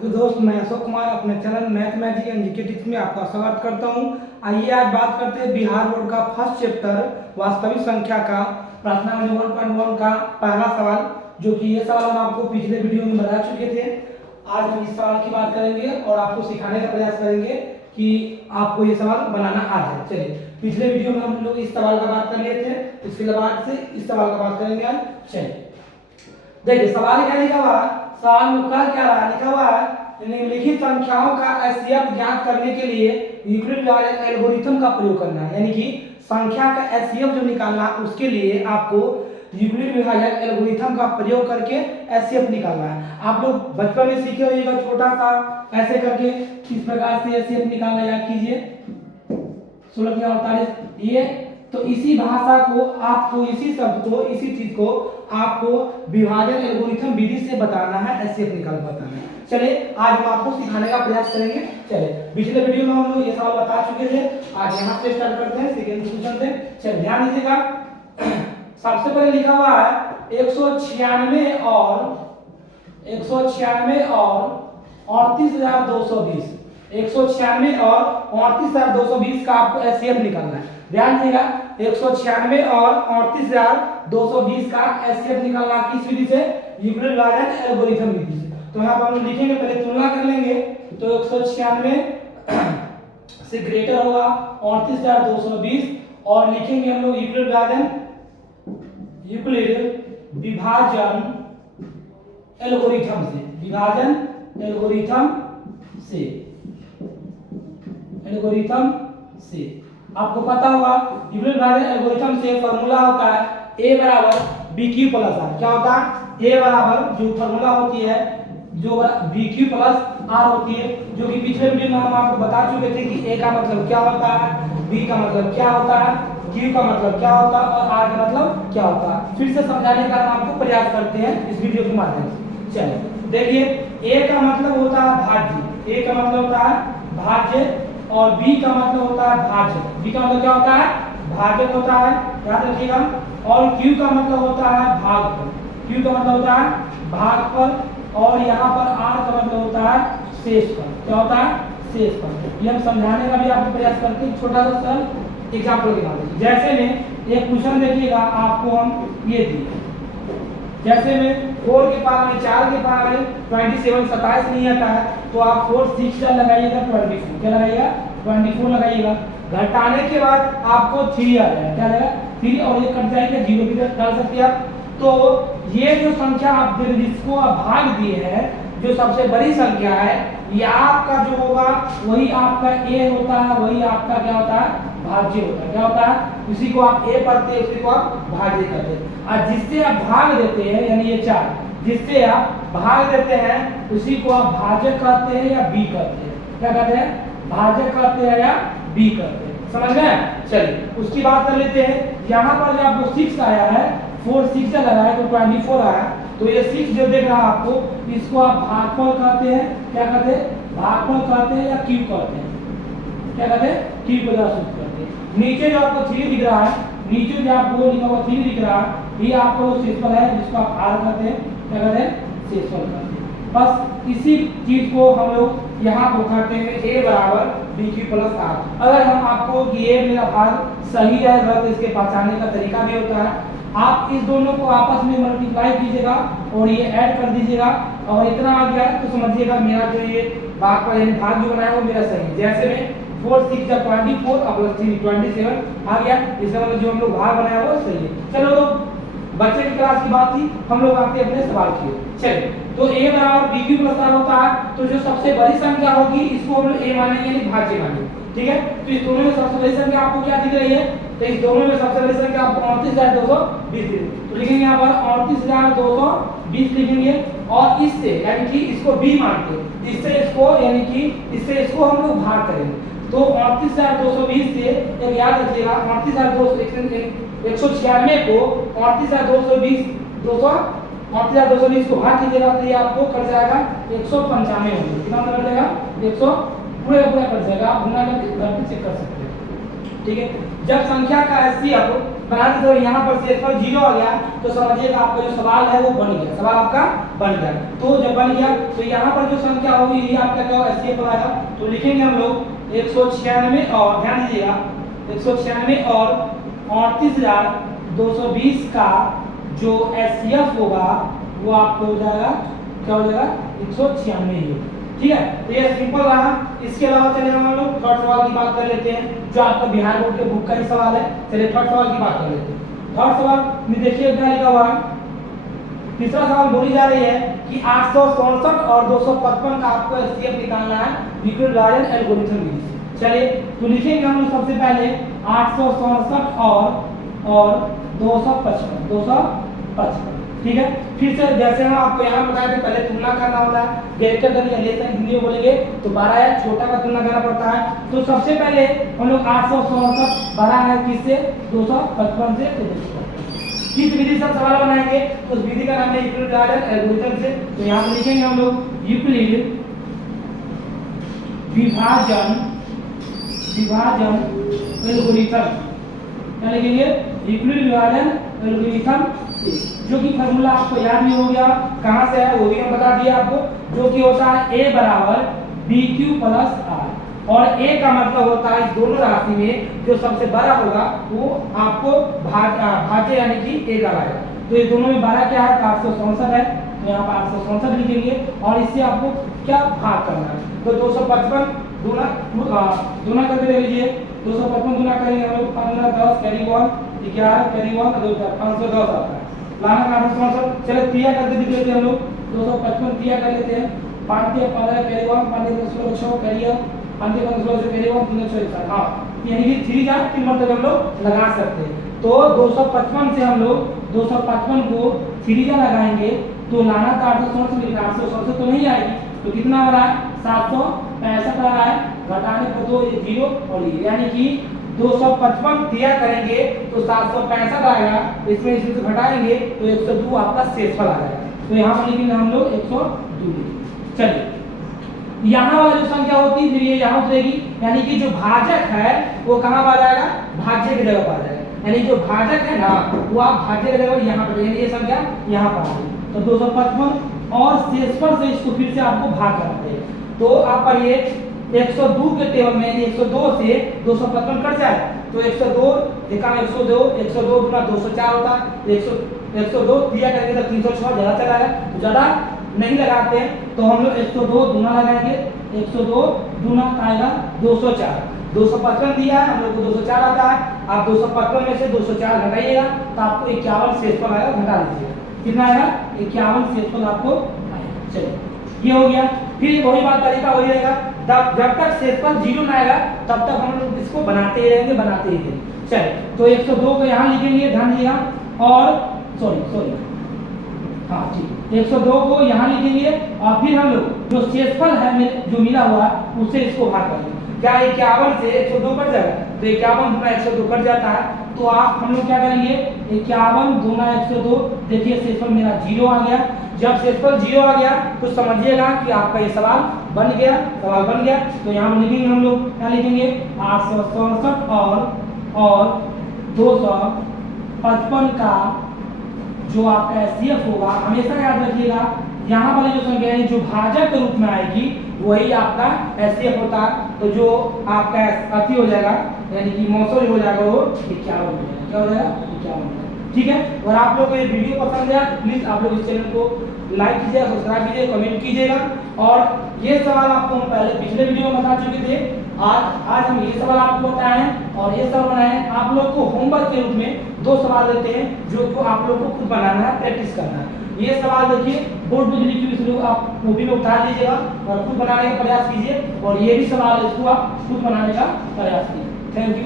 Hello दोस्त, मैं अशोक कुमार अपने channel mathematics and GK tips में आपका स्वागत करता हूं। आइए आज बात करते हैं बिहार बोर्ड का फर्स्ट चैप्टर वास्तविक संख्या का प्रार्थना नंबर 1.1 का पहला सवाल, जो कि ये सवाल हम आपको पिछले वीडियो में बता चुके थे। आज हम इस सवाल की बात करेंगे और आपको सिखाने का प्रयास करेंगे कि आपको ये सवाल बनाना आ जाए। चलिए, पिछले वीडियो में हम लोग इस सवाल का बात कर लिए थे, इसके बाद से इस सवाल का बात करेंगे आज। चलिए देखिए, सवाल क्या लिखा हुआ है। सवाल में क्या रहा लिखा हुआ है, निम्नलिखित संख्याओं का एचसीएफ ज्ञात करने के लिए यूक्लिड विभाजन एल्गोरिथम का प्रयोग करना है। यानी कि संख्या का एचसीएफ जो निकालना है उसके लिए आपको यूक्लिड विभाजन एल्गोरिथम का प्रयोग करके एचसीएफ निकालना है। आप लोग बचपन में सीखे होइएगा, छोटा सा ऐसे करके किस प्रकार से एचसीएफ निकालना याद कीजिए। 16×48 ये तो इसी भाषा को आपको, इसी शब्द को, इसी चीज को आपको विभाजन एल्गोरिथम विधि से बताना है, एचसीएफ निकाल बताना है। चलिए आज हम आपको सिखाने का प्रयास करेंगे। चलिए, पिछले वीडियो में हम लोग ये सवाल बता चुके थे, आज यहाँ से स्टार्ट करते हैं सेकंड क्वेश्चन से। चलिए ध्यान दीजिएगा, सबसे पहले लिखा हुआ है 196 और 38,220। 196 और 38,220 का आपको एचसीएफ निकालना है। ध्यान दीजिएगा, 196 और 38,220 का एचसीएफ निकालना किस विधि से? यूक्लिड विभाजन एल्गोरिथम विधि से। तो यहाँ पर हम लिखेंगे, पहले तुलना कर लेंगे। तो 196 से ग्रेटर होगा 38,220 और लिखेंगे हम लोग यूक्लिड विभाजन एल्गोरिथम से, विभाजन एल्गोरिथम से आपको पता होगा यूक्लिड विभाजन एल्गोरिथम से फॉर्मूला होता है a बराबर bq प्लस r। क्या होता है? a बराबर जो फॉर्मूला होती है, जो bq प्लस r होती है, जो कि पिछले वीडियो में हम आपको बता चुके थे कि a का मतलब क्या होता है, b का मतलब क्या होता है, q का मतलब क्या होता है और r का मतलब क्या होता है। फिर से समझाने का हम आपको प्रयास करते हैं इस वीडियो के माध्यम से। चलिए देखिए, a का मतलब होता है भाज्य, a का मतलब होता है भाज्य और b का मतलब होता है भाजक। b का मतलब क्या होता है? भाजक होता है, याद रखिएगा। और q का मतलब होता है भागफल, q का मतलब होता है भागफल और यहाँ पर r का मतलब होता है शेषफल। क्या होता है? शेषफल। ये हम समझाने का भी आपको प्रयास करते हैं छोटा सा सरल एग्जाम्पल के माध्यम से। जैसे में एक क्वेश्चन देखिएगा, आपको हम ये दिए, जैसे में 4 के पावर में 4 के पावर में 27 27 नहीं आता है, तो आप 4 6 का लगाइएगा 24। क्या लगाइएगा? 24 लगाइएगा। घटाने के बाद आपको 3 आ जाएगा। क्या आएगा? 3 और ये कट जाएगा, 0 भी डाल सकते हैं आप। तो ये जो संख्या आप जिसको आप भाग दिए हैं, जो सबसे बड़ी संख्या है, ये आपका जो होगा वही आपका a होता है, वही आपका क्या होता है? भाज्य होता है। क्या होता है? इसी को आप a पढ़ते हैं, उसी को आप भाज्य कहते हैं। और जिससे आप भाग देते हैं, यानी ये 4, जिससे आप भाग देते हैं उसी को आप भाजक कहते हैं या b कहते हैं। क्या कहते हैं? भाजक कहते हैं या b कहते हैं। समझ गए? चलिए उसकी बात कर लेते हैं। यहाँ पर जो आपको 6 आया है, 4 6 से लगाया तो 24 आया, तो ये 6 जो देख रहा है आपको, इसको आप भागफल कहते हैं। क्या कहते हैं? भागफल कहते हैं या क्यूब कहते हैं। क्या कहते हैं? क्यूब को सूत्र करते हैं। नीचे जो आपको 3 दिख रहा है, नीचे जो आपको लिखा हुआ 3 दिख रहा है, ये आपको शेषफल है जिसको आप r कहते हैं। क्या कहते हैं? शेषफल कहते हैं। बस इसी चीज को हम लोग यहाँ को कहते हैं a बराबर bq प्लस r। अगर हम आपको कि ये मेरा भाग सही है गलत, इसके पहचानने का तरीका भी होता है। आप इस दोनों को आपस में मल्टीप्लाई कीजिएगा और ये ऐड कर दीजिएगा, और इतना आ गया तो समझिएगा मेरा जो ये भाग का यानी भाग जो बनाया वो मेरा सही है। जैसे में 4 6 जा 24 और प्लस 3 27 आ गया, इसका मतलब जो हम लोग भाग बनाया वो सही है। चलो तो बच्चे की क्लास की बात थी, हम लोग आते अपने सवाल की। चलिए, तो a बराबर bq प्लस r होता है, तो जो सबसे बड़ी संख्या होगी इसको हम लोग a मानेंगे यानी भाज्य मानेंगे। ठीक है, तो इस दोनों में सबसे बड़ी संख्या आपको क्या दिख रही है? तो इस दोनों में सबसे बड़ी संख्या आपको 38,220 दिख रही है। तो लिखेंगे यहाँ पर 38,220 लिखेंगे, और इससे यानी कि इसको b मानते हैं, इससे इसको यानी कि इससे इसको हम लोग भाग करेंगे। तो 38,220 से एक याद रखिएगा, 196 को 38,220 38,220 को भाग कीजिएगा तो ये आपको कट जाएगा 195 होगा। कितना कट जाएगा? 100 पूरा कट जाएगा। आप गुना करके घर पे चेक कर सकते हैं। ठीक है, जब संख्या का एचसीएफ बना दी तो यहाँ पर शेषफल 0 आ गया, तो समझिएगा आपका जो सवाल है वो बन गया, सवाल आपका बन गया। तो जब बन गया तो यहाँ पर जो संख्या होगी ये आपका क्या होगा, एचसीएफ आएगा। तो लिखेंगे हम लोग 196 और ध्यान दीजिएगा 196 और 38,220 का जो एचसीएफ होगा वो आपको हो जाएगा, क्या हो जाएगा, 196 ही होगा। ठीक है, तो ये सिंपल रहा। इसके अलावा चलिए हम लोग थर्ड सवाल की बात कर लेते हैं, जो आपका बिहार बोर्ड के बुक का ही सवाल है। चलिए थर्ड सवाल की बात कर लेते हैं। थर्ड सवाल में देखिए क्या लिखा हुआ है। तीसरा सवाल बोली जा रही है कि 867 और 255 का आपको एचसीएफ निकालना है यूक्लिडियन एल्गोरिथम विधि से। चलिए तो लिखेंगे हम लोग सबसे पहले 867 और 255। ठीक है, फिर से जैसे हम आपको यहाँ बताया थे पहले तुलना करना होता है, ग्रेटर देन या लेस देन हिंदी में बोलेंगे तो बड़ा या छोटा का तुलना करना पड़ता है। तो सबसे पहले हम लोग 867 बड़ा है किससे, 255 से। किस विधि से सवाल बनाएंगे, उस विधि का नाम है यूक्लिडियन एल्गोरिथम से। तो यहाँ पर लिखेंगे हम लोग यूक्लिड विभाजन एल्गोरिथम, क्या लिखेंगे, यूक्लिड विभाजन एल्गोरिथम, जो कि फॉर्मूला आपको याद नहीं हो गया कहाँ से है वो भी हम बता दिए आपको, जो कि होता है a बराबर bq प्लस r, और a का मतलब होता है इस दोनों राशि में जो सबसे बड़ा होगा वो आपको भाज्य यानी कि a का आएगा। तो ये दोनों में बड़ा क्या है, 867 है, तो यहाँ पर 867 लिखेंगे और इससे आपको क्या भाग करना है। तो 255 दूना करके देख लीजिए, 255 दूना करेंगे हम लोग 15 10 कैरी 1 11 कैरी 1 510 आता है, लाना का 867। चले तिया करके दिख लेते हैं हम लोग, 255 तिया कर लेते हैं, 5 के 15 कैरी 1 5 के 16 कैरी 1 5 के 16 से कैरी 1 3 6 हाँ, यानी कि 3 जा 3 मतलब हम लोग लगा सकते हैं। तो 255 से हम लोग 255 को 3 जा लगाएंगे तो लाना का 867 867 तो नहीं आएगी, तो कितना आ रहा है, 765 आ रहा है, घटाने पर 2 ये 0 और ये, यानी कि 255 दिया करेंगे तो 765 आएगा, इसमें इसे से घटाएंगे तो 102 आपका शेषफल आ जाएगा। तो यहाँ पर लिखेंगे हम लोग 102। चलिए यहाँ वाला जो संख्या होती है फिर ये यहाँ उतरेगी, यानी कि जो भाजक है वो कहाँ आ जाएगा, भाज्य की जगह पर आ जाएगा, यानी जो भाजक है ना वो आप भाज्य की जगह यहाँ पर, यानी ये संख्या यहाँ पर आ गई। तो 255 और शेषफल से इसको फिर से आपको भाग करते हैं, तो आप पर ये 102 के टेबल में 102 से 255 कट जाए तो 102 देखा 102 गुना 204 होता है, 102 दिया करेंगे तो 306 ज्यादा चला है, तो ज्यादा नहीं लगाते हैं तो हम लोग 102 दूना लगाएंगे, 102 दूना आएगा 204, 255 दिया है हम लोग को 204 आता है, आप 255 में से 204 घटाइएगा तो आपको 51 शेषफल आएगा, घटा लीजिएगा कितना आएगा, 51 शेषफल आपको आएगा। चलिए ये हो गया। फिर वही बात तरीका वही रहेगा, जब तक शेषफल 0 ना आएगा तब तक हम लोग इसको बनाते ही रहेंगे चलिए तो 102 को यहाँ लिखेंगे, ध्यान दीजिएगा, और सॉरी हाँ ठीक, 102 को यहाँ लिखेंगे और फिर हम लोग जो शेषफल है जो मिला हुआ है उससे इसको भाग करेंगे। क्या 51 से 102 कट जाएगा, तो 51 गुना 102 कट जाता है, तो आप हम लोग क्या करेंगे 51 गुना 102, देखिए शेषफल मेरा 0 आ गया। जब शेषफल 0 आ गया तो समझिएगा कि आपका ये सवाल बन गया, तो यहाँ पर लिखेंगे हम लोग, क्या लिखेंगे 867 और 255 का जो आपका एचसीएफ होगा, हमेशा याद रखिएगा यहाँ वाली जो संख्या है जो भाजक के रूप में आएगी वही आपका एचसीएफ होता है। तो जो आपका अति हो जाएगा यानी कि मौसम हो जाएगा वो 51 हो जाएगा, क्या हो जाएगा 51। ठीक है, और आप लोग को ये वीडियो पसंद है प्लीज आप लोग इस चैनल को लाइक कीजिएगा, सब्सक्राइब कीजिए, कमेंट कीजिएगा। और ये सवाल आपको हम पहले पिछले वीडियो में बता चुके थे, आज हम ये सवाल आपको बताए हैं और ये सवाल बनाए हैं। आप लोग को होमवर्क के रूप में 2 सवाल देते हैं जो को आप लोग को खुद बनाना है, प्रैक्टिस करना है। ये सवाल देखिए बोर्ड में लिखी हुई इसलिए आप कॉपी में उतार लीजिएगा और खुद बनाने का प्रयास कीजिए, और ये भी सवाल है इसको आप खुद बनाने का प्रयास कीजिए। Thank you.